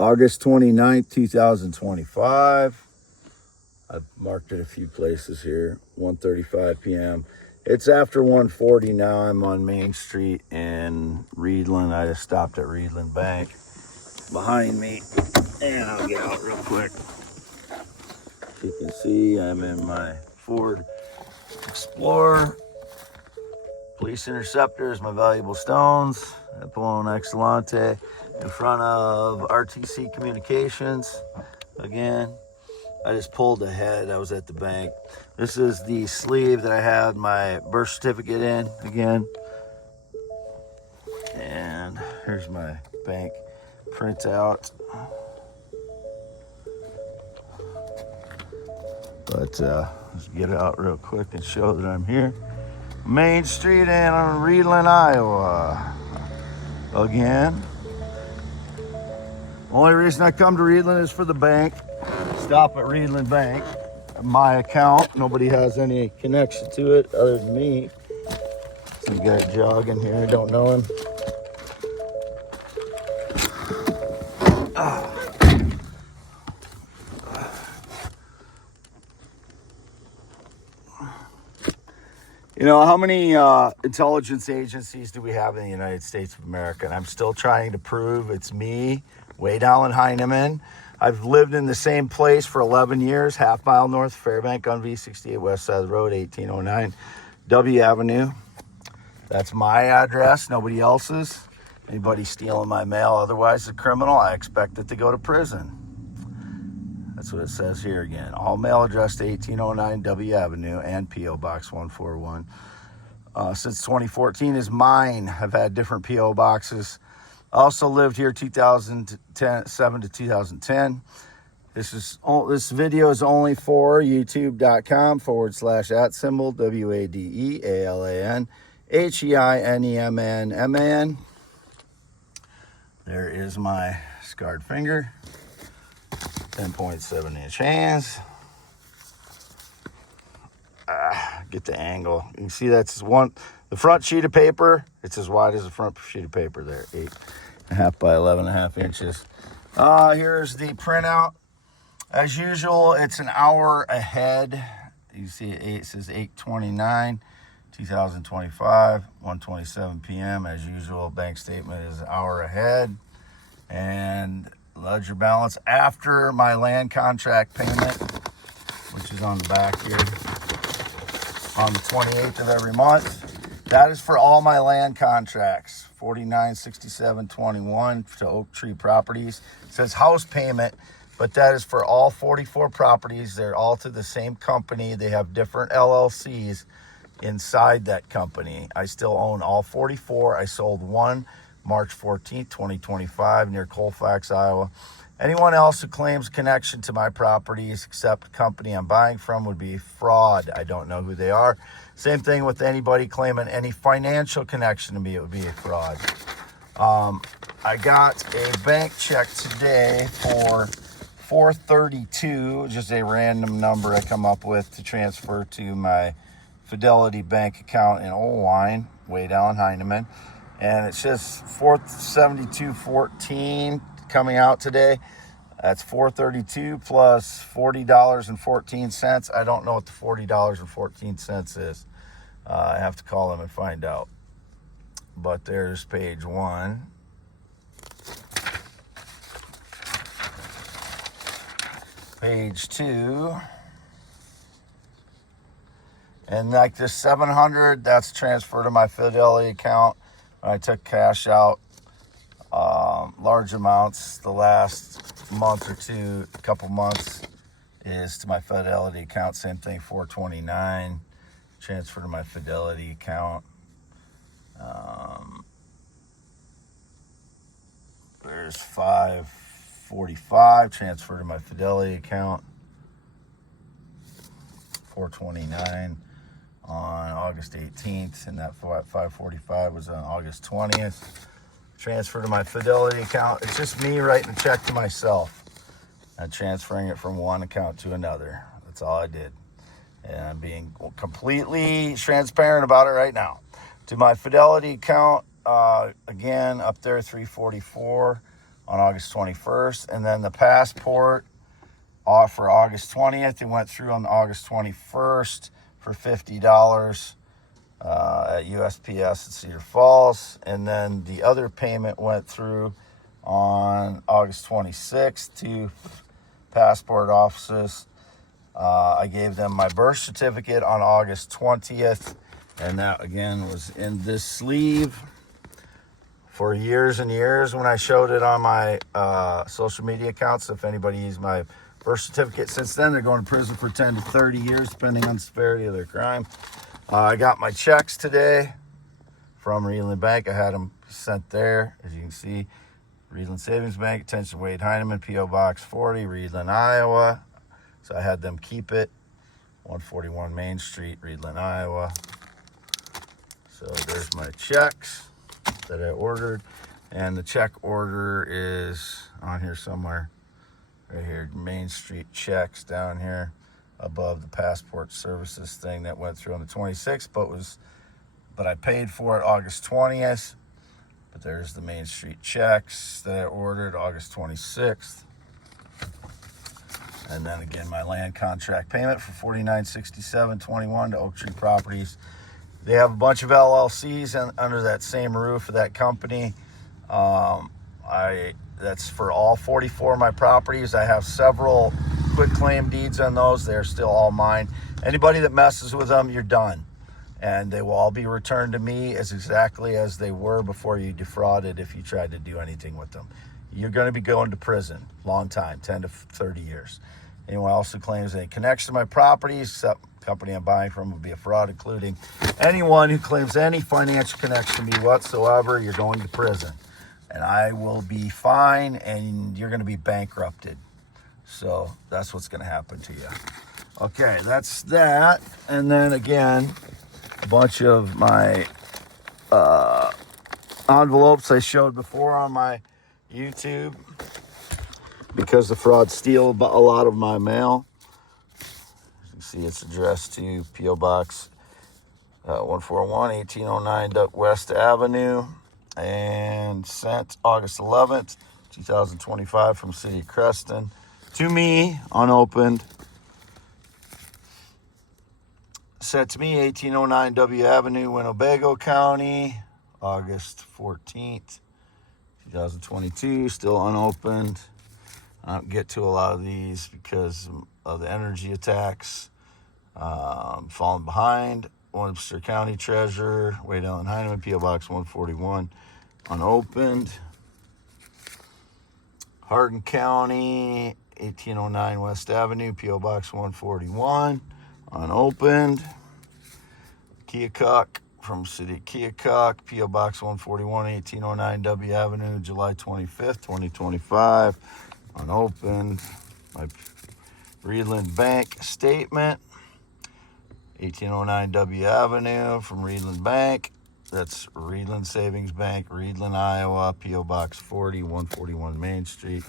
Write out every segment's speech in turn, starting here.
August 29th, 2025. I've marked it a few places here. 1:35 p.m. It's after 1:40 now. I'm on Main Street in Reedland. I just stopped at Reedland Bank behind me. And I'll get out real quick. As you can see, I'm in my Ford Explorer. Police Interceptor is my valuable stones. Apollon Excellente in front of RTC Communications. Again, I just pulled ahead. I was at the bank. This is the sleeve that I had my birth certificate in again. And here's my bank printout. But let's get out real quick and show that I'm here. Main Street in Reedland, Iowa. Again. Only reason I come to Reedland is for the bank. Stop at Reedland Bank. My account. Nobody has any connection to it other than me. Some guy jogging here. Don't know him. You know, how many intelligence agencies do we have in the United States of America? And I'm still trying to prove it's me, Wade Allen Heineman. I've lived in the same place for 11 years, half mile north of Fairbank on V68 west side of the road, 1809 W Avenue. That's my address, nobody else's. Anybody stealing my mail otherwise a criminal, I expect it to go to prison. That's what it says here again. All mail addressed to 1809 W Avenue and P.O. Box 141. Since 2014 is mine. I've had different P.O. boxes. I also lived here 2007 to 2010. This video is only for youtube.com/@ WADEALANHEINEMNMN. There is my scarred finger. 10.7-inch hands. Get the angle. You can see that's the front sheet of paper. It's as wide as the front sheet of paper there. 8.5 by 11.5 inches. Here's the printout. As usual, it's an hour ahead. You see it says 8/29, 2025, 1:27 p.m. As usual, bank statement is an hour ahead. And ledger balance after my land contract payment, which is on the back here, on the 28th of every month. That is for all my land contracts, 496721 to Oak Tree Properties. It says house payment, but that is for all 44 properties. They're all to the same company. They have different LLCs inside that company. I still own all 44. I sold one March 14th, 2025, near Colfax, Iowa. Anyone else who claims connection to my properties except the company I'm buying from would be fraud. I don't know who they are. Same thing with anybody claiming any financial connection to me. It would be a fraud. I got a bank check today for $432, just a random number I come up with to transfer to my Fidelity Bank account in Owine, Wade Allen Heineman. And it's just $472.14 coming out today. That's $432 plus $40.14. I don't know what the $40.14 is. I have to call them and find out. But there's page one. Page two. And like this $700, that's transferred to my Fidelity account. I took cash out large amounts the last month or two, a couple months, is to my Fidelity account. Same thing, $429, transfer to my Fidelity account. There's $545, transfer to my Fidelity account. $429 on August 18th, and that $545 was on August 20th. Transfer to my Fidelity account. It's just me writing a check to myself and transferring it from one account to another. That's all I did. And I'm being completely transparent about it right now. To my Fidelity account, again, up there, $344 on August 21st. And then the passport for August 20th, it went through on August 21st for $50 at USPS at Cedar Falls. And then the other payment went through on August 26th to passport offices. I gave them my birth certificate on August 20th, and that again was in this sleeve for years and years when I showed it on my social media accounts. If anybody used my birth certificate since then, they're going to prison for 10 to 30 years, depending on the severity of their crime. I got my checks today from Reedland Bank. I had them sent there, as you can see. Reedland Savings Bank, attention Wade Heineman, P.O. Box 40, Reedland, Iowa. So I had them keep it. 141 Main Street, Reedland, Iowa. So there's my checks that I ordered. And the check order is on here somewhere. Right here, Main Street checks down here above the passport services thing that went through on the 26th, but I paid for it August 20th. But there's the Main Street checks that I ordered August 26th. And then again, my land contract payment for $49.67.21 to Oak Tree Properties. They have a bunch of LLCs under that same roof of that company. That's for all 44 of my properties. I have several quitclaim deeds on those. They're still all mine. Anybody that messes with them, you're done. And they will all be returned to me as exactly as they were before you defrauded if you tried to do anything with them. You're going to be going to prison. Long time, 10 to 30 years. Anyone else who claims any connection to my properties, except the company I'm buying from, will be a fraud, including anyone who claims any financial connection to me whatsoever. You're going to prison. And I will be fine, and you're going to be bankrupted. So that's what's going to happen to you. Okay, that's that. And then again, a bunch of my envelopes I showed before on my YouTube, because the frauds steal a lot of my mail. As you can see, it's addressed to P.O. Box 141, 1809 Duck West Avenue, and sent August 11th, 2025 from City of Creston to me, unopened. Sent to me, 1809 W Avenue, Winnebago County, August 14th, 2022, still unopened. I don't get to a lot of these because of the energy attacks. Falling behind. Webster County Treasurer, Wade Allen Heineman, P.O. Box 141, unopened. Hardin County, 1809 West Avenue, P.O. Box 141, unopened. Keokuk, from City of Keokuk, P.O. Box 141, 1809 W Avenue, July 25th, 2025, unopened. My Reedland Bank statement, 1809 W Avenue, from Reedland Bank. That's Reedland Savings Bank, Reedland, Iowa, P.O. Box 40, 141 Main Street.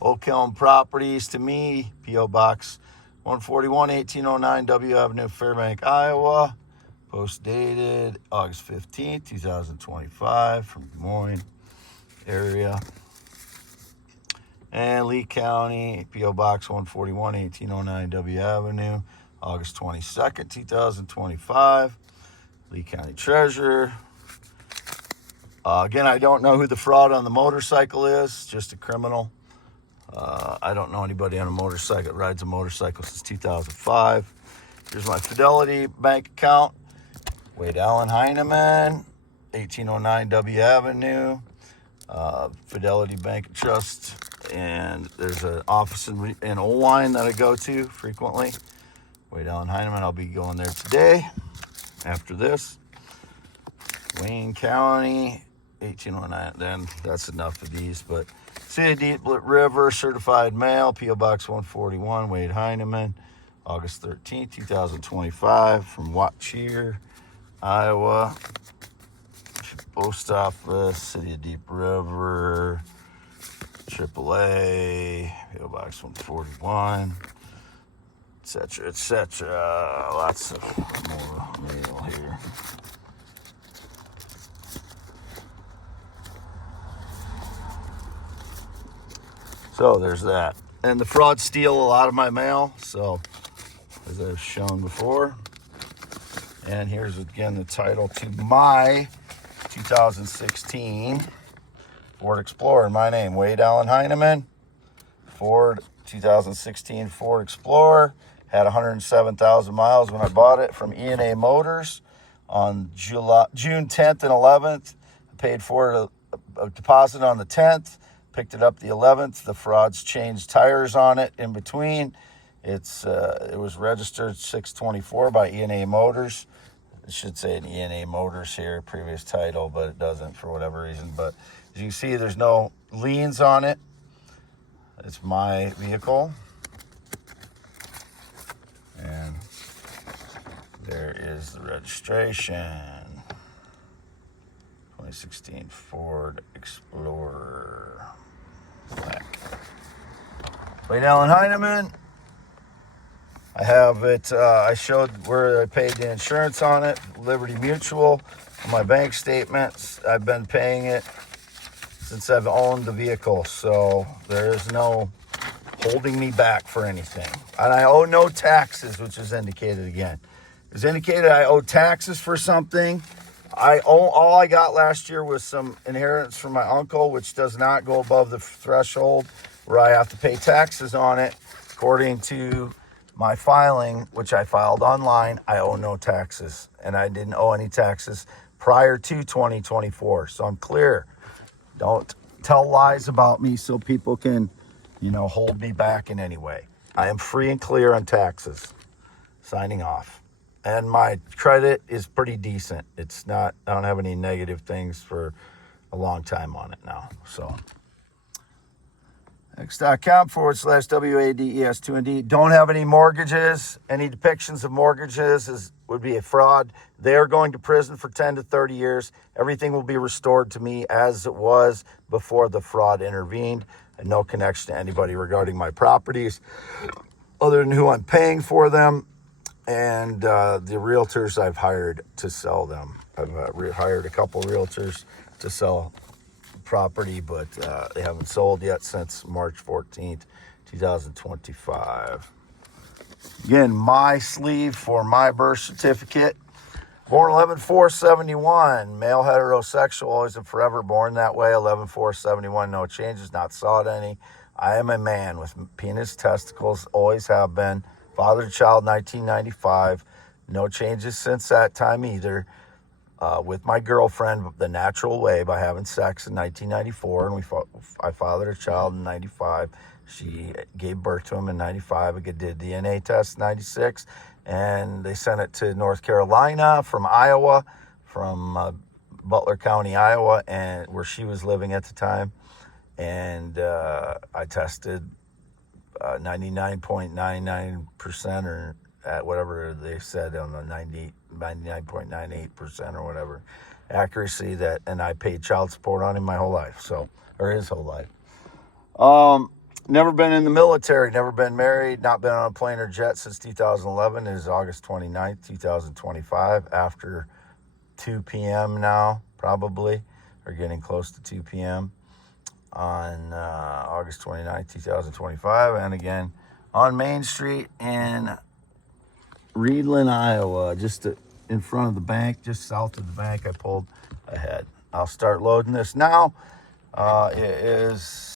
Oak Elm Properties to me, P.O. Box 141, 1809 W Avenue, Fairbank, Iowa. Post dated August 15th, 2025, from Des Moines area. And Lee County, P.O. Box 141, 1809 W Avenue, August 22nd, 2025. Lee County Treasurer. Again, I don't know who the fraud on the motorcycle is, just a criminal. I don't know anybody on a motorcycle that rides a motorcycle since 2005. Here's my Fidelity bank account. Wade Allen Heineman, 1809 W Avenue, Fidelity Bank and Trust. And there's an office in Oline that I go to frequently. Wade Allen Heineman, I'll be going there today after this. Wayne County, 1809. Then that's enough of these. But City of Deep River, certified mail, P.O. Box 141, Wade Heineman, August 13th, 2025, from Watcheer, Iowa. Post Office, City of Deep River, AAA, P.O. Box 141, etc., etc. Lots of more mail here. So there's that. And the frauds steal a lot of my mail, so as I've shown before. And here's again the title to my 2016 Ford Explorer in my name, Wade Allen Heineman. Ford 2016 Ford Explorer. Had 107,000 miles when I bought it from E&A Motors on June 10th and 11th. I paid for it a deposit on the 10th. Picked it up the 11th. The frauds changed tires on it in between. It was registered 624 by E&A Motors. It should say an E&A Motors here, previous title, but it doesn't for whatever reason. But as you can see, there's no liens on it. It's my vehicle. And there is the registration. 2016 Ford Explorer. Black. Wade Allen Heineman. I have it, I showed where I paid the insurance on it, Liberty Mutual, on my bank statements. I've been paying it since I've owned the vehicle, so there is no holding me back for anything. And I owe no taxes, which is indicated again. It's indicated I owe taxes for something. All I got last year was some inheritance from my uncle, which does not go above the threshold where I have to pay taxes on it. According to my filing, which I filed online, I owe no taxes. And I didn't owe any taxes prior to 2024. So I'm clear. Don't tell lies about me so people can, hold me back in any way. I am free and clear on taxes. Signing off. And my credit is pretty decent. It's not, I don't have any negative things for a long time on it now. So X.com/WADES2ND. Don't have any mortgages. Any depictions of mortgages would be a fraud. They're going to prison for 10 to 30 years. Everything will be restored to me as it was before the fraud intervened. And no connection to anybody regarding my properties other than who I'm paying for them. And the realtors I've hired to sell them. I've hired a couple realtors to sell property, but they haven't sold yet since March 14th, 2025. Again, my sleeve for my birth certificate. Born 11/4/71, male heterosexual, always and forever born that way. 11/4/71, no changes, not sought any. I am a man with penis, testicles, always have been. Father to child, 1995. No changes since that time either. With my girlfriend the natural way by having sex in 1994, and I fathered a child in 95. She gave birth to him in 95. I did DNA test in 96, and they sent it to North Carolina from Iowa, from Butler County, Iowa, and where she was living at the time. And I tested 99.99% or at whatever they said on the 99.98% or whatever accuracy and I paid child support on him my whole life, or his whole life. Never been in the military, never been married, not been on a plane or jet since 2011. It is August 29th, 2025, after 2 p.m. now, probably, or getting close to 2 p.m. on August 29th, 2025. And again, on Main Street in Reedland, Iowa, just in front of the bank, just south of the bank. I pulled ahead. I'll start loading this now. It is